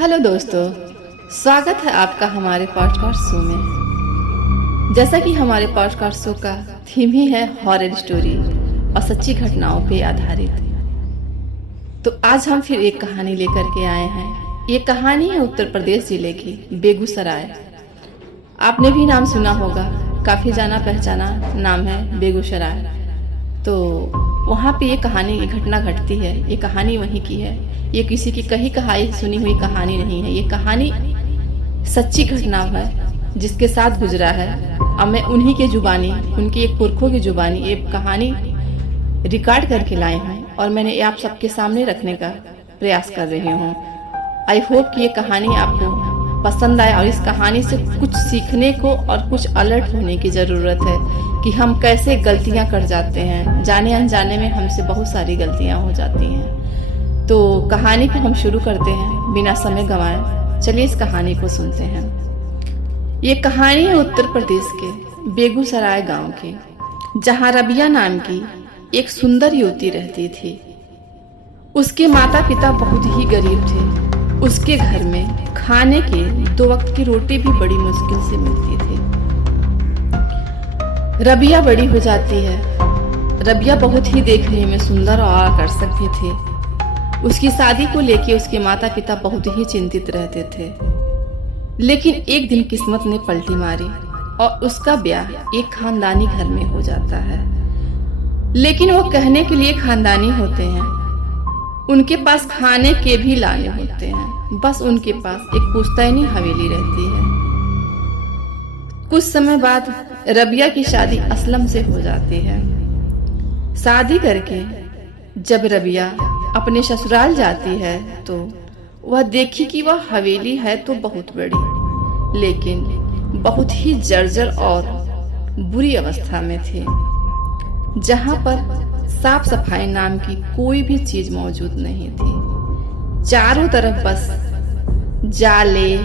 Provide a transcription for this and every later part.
Hello दोस्तों, स्वागत है आपका हमारे पॉडकास्ट शो में। जैसा कि हमारे पॉडकास्ट शो का थीम ही है हॉरर स्टोरी और सच्ची घटनाओं पे आधारित, तो आज हम फिर एक कहानी लेकर के आए हैं। ये कहानी है उत्तर प्रदेश जिले की बेगूसराय। आपने भी नाम सुना होगा, काफ़ी जाना पहचाना नाम है बेगूसराय। तो वहाँ पे ये कहानी, ये घटना घटती है। ये कहानी वहीं की है, ये किसी की कही कहाई सुनी हुई कहानी नहीं है। ये कहानी सच्ची घटना है जिसके साथ गुजरा है। अब मैं उन्हीं के जुबानी, उनके एक पुरखों की जुबानी एक कहानी रिकॉर्ड करके लाए हूँ और मैंने आप सबके सामने रखने का प्रयास कर रही हूँ। आई होप कि ये कहानी आपको पसंद आए और इस कहानी से कुछ सीखने को और कुछ अलर्ट होने की ज़रूरत है कि हम कैसे गलतियाँ कर जाते हैं। जाने अनजाने में हमसे बहुत सारी गलतियाँ हो जाती हैं। तो कहानी को हम शुरू करते हैं बिना समय गंवाए। चलिए इस कहानी को सुनते हैं। ये कहानी है उत्तर प्रदेश के बेगूसराय गांव की, जहां रबिया नाम की एक सुंदर युवती रहती थी। उसके माता पिता बहुत ही गरीब थे। उसके घर में खाने के 2 वक्त की रोटी भी बड़ी मुश्किल से मिलती थी। रबिया बड़ी हो जाती है। रबिया बहुत ही देखने में सुंदर और आकर्षक भी थी। उसकी शादी को लेकर उसके माता पिता बहुत ही चिंतित रहते थे। लेकिन एक दिन किस्मत ने पलटी मारी और उसका ब्याह एक खानदानी घर में हो जाता है। लेकिन वो कहने के लिए खानदानी होते हैं, उनके पास खाने के भी लाने होते हैं। बस उनके पास एक पुश्तैनी हवेली रहती है। कुछ समय बाद रबिया की शादी असलम से हो जाती है। शादी करके जब रबिया अपने ससुराल जाती है तो वह देखी कि वह हवेली है तो बहुत बड़ी, लेकिन बहुत ही जर्जर और बुरी अवस्था में थी, जहां पर साफ सफाई नाम की कोई भी चीज मौजूद नहीं थी। चारों तरफ बस जाले,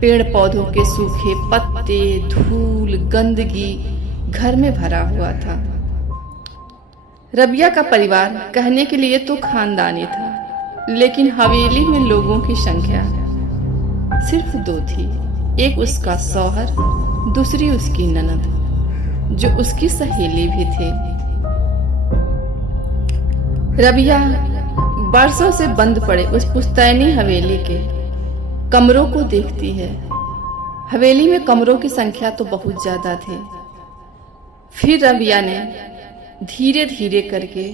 पेड़ पौधों के सूखे पत्ते, धूल, गंदगी घर में भरा हुआ था। रबिया का परिवार कहने के लिए तो खानदानी था, लेकिन हवेली में लोगों की संख्या सिर्फ 2 थी। एक उसका शौहर, दूसरी उसकी ननद जो उसकी सहेली भी थी। रबिया बरसों से बंद पड़े उस पुश्तैनी हवेली के कमरों को देखती है। हवेली में कमरों की संख्या तो बहुत ज्यादा थी। फिर रबिया ने धीरे धीरे करके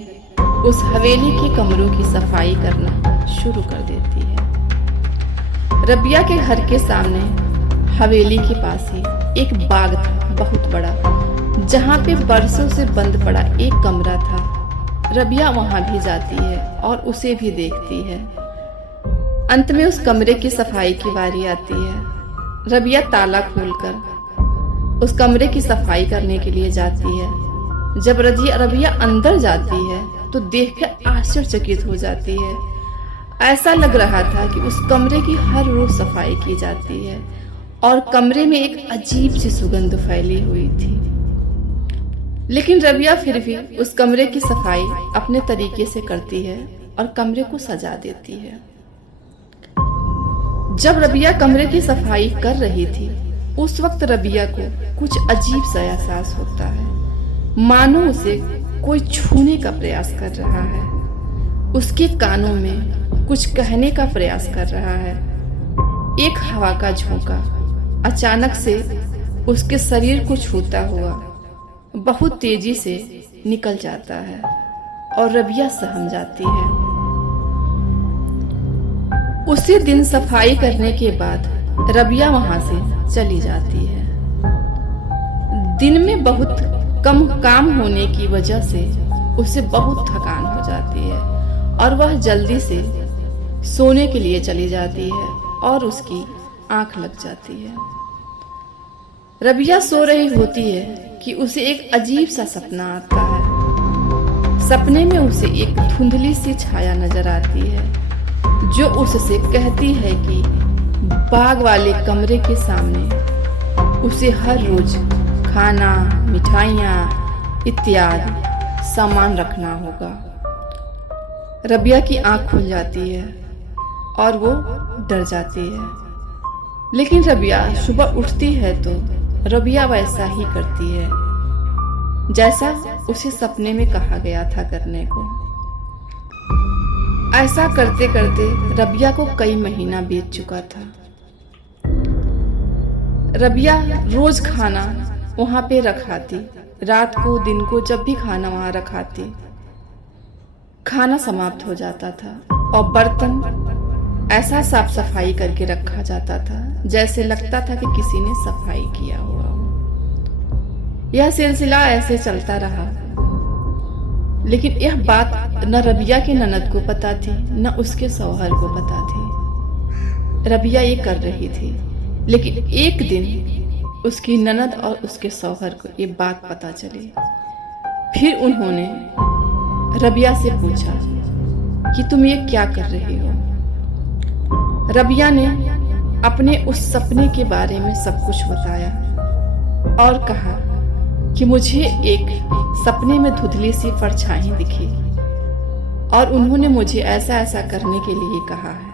उस हवेली के कमरों की सफाई करना शुरू कर देती है। रबिया के घर के सामने हवेली के पास ही एक बाग था बहुत बड़ा, जहाँ पे बरसों से बंद पड़ा एक कमरा था। रबिया वहां भी जाती है और उसे भी देखती है। अंत में उस कमरे की सफाई की बारी आती है। रबिया ताला खोलकर उस कमरे की सफाई करने के लिए जाती है। जब रबिया अंदर जाती है तो देखकर आश्चर्यचकित हो जाती है। ऐसा लग रहा था कि उस कमरे की हर रोज सफाई की जाती है और कमरे में एक अजीब सी सुगंध फैली हुई थी। लेकिन रबिया फिर भी उस कमरे की सफाई अपने तरीके से करती है और कमरे को सजा देती है। जब रबिया कमरे की सफाई कर रही थी, उस वक्त रबिया को कुछ अजीब सा एहसास होता है, मानो उसे कोई छूने का प्रयास कर रहा है। उसके कानों में कुछ कहने का प्रयास कर रहा है। एक हवा का झोंका अचानक से उसके शरीर को छूता हुआ बहुत तेजी से निकल जाता है और रबिया सहम जाती है। उसी दिन सफाई करने के बाद रबिया वहां से चली जाती है। दिन में बहुत कम काम होने की वजह से उसे बहुत थकान हो जाती है और वह जल्दी से सोने के लिए चली जाती है और उसकी आंख लग जाती है। रबिया सो रही होती है कि उसे एक अजीब सा सपना आता है। सपने में उसे एक धुंधली सी छाया नजर आती है जो उससे कहती है कि बाग वाले कमरे के सामने उसे हर रोज खाना, मिठाइयाँ इत्यादि सामान रखना होगा। रबिया की आंख खुल जाती है। और वो डर जाती है। लेकिन रबिया सुबह उठती है तो रबिया वैसा ही करती है जैसा उसे सपने में कहा गया था करने को। ऐसा करते करते रबिया को कई महीना बीत चुका था। रबिया रोज खाना वहां पे रखाती, रात को दिन को जब भी खाना वहां रखाती, खाना समाप्त हो जाता था और बर्तन ऐसा साफ सफाई करके रखा जाता था जैसे लगता था कि किसी ने सफाई किया हुआ हो। यह सिलसिला ऐसे चलता रहा, लेकिन यह बात न रबिया के ननद को पता थी न उसके शौहर को पता थी। रबिया ये कर रही थी, लेकिन एक दिन उसकी ननद और उसके शौहर को ये बात पता चली। फिर उन्होंने रबिया से पूछा कि तुम ये क्या कर रही हो। रबिया ने अपने उस सपने के बारे में सब कुछ बताया और कहा कि मुझे एक सपने में धुंधली सी परछाई दिखी और उन्होंने मुझे ऐसा ऐसा करने के लिए कहा है।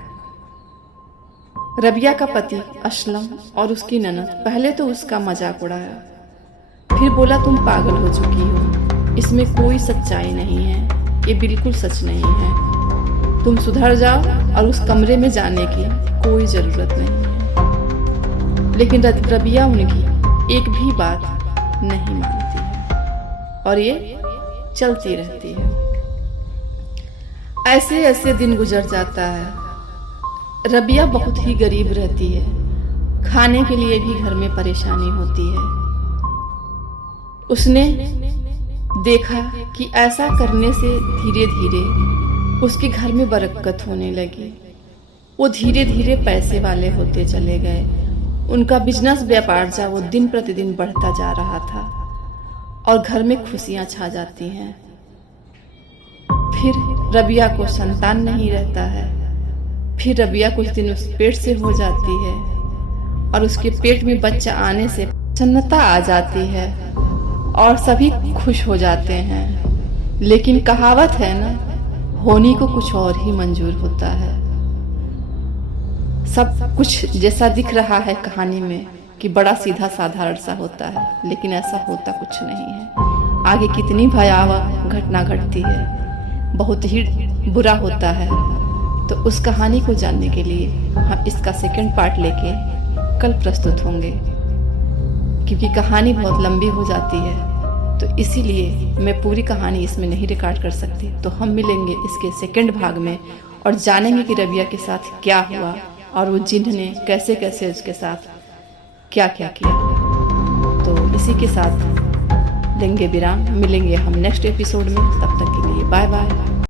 रबिया का पति असलम और उसकी ननद पहले तो उसका मजाक उड़ाया, फिर बोला तुम पागल हो चुकी हो, इसमें कोई सच्चाई नहीं है, ये बिल्कुल सच नहीं है, तुम सुधर जाओ और उस कमरे में जाने की कोई ज़रूरत नहीं है। लेकिन रबिया उनकी एक भी बात नहीं मानती है और ये चलती रहती है। ऐसे ऐसे दिन गुजर जाता है। रबिया बहुत ही गरीब रहती है, खाने के लिए भी घर में परेशानी होती है। उसने देखा कि ऐसा करने से धीरे धीरे उसके घर में बरकत होने लगी। वो धीरे धीरे पैसे वाले होते चले गए। उनका बिजनेस व्यापार जा वो दिन प्रतिदिन बढ़ता जा रहा था और घर में खुशियां छा जाती हैं। फिर रबिया को संतान नहीं रहता है। फिर रबिया कुछ दिन उस पेट से हो जाती है और उसके पेट में बच्चा आने से प्रसन्नता आ जाती है और सभी खुश हो जाते हैं। लेकिन कहावत है ना, होनी को कुछ और ही मंजूर होता है। सब कुछ जैसा दिख रहा है कहानी में कि बड़ा सीधा साधारण सा होता है, लेकिन ऐसा होता कुछ नहीं है। आगे कितनी भयावह घटना घटती है, बहुत ही बुरा होता है। तो उस कहानी को जानने के लिए हम इसका सेकंड पार्ट लेके कल प्रस्तुत होंगे, क्योंकि कहानी बहुत लंबी हो जाती है, तो इसीलिए मैं पूरी कहानी इसमें नहीं रिकॉर्ड कर सकती। तो हम मिलेंगे इसके सेकंड भाग में और जानेंगे कि रबिया के साथ क्या हुआ और वो जिन्न ने कैसे कैसे उसके साथ क्या क्या किया। तो इसी के साथ लेंगे विराम, मिलेंगे हम नेक्स्ट एपिसोड में। तब तक के लिए बाय बाय।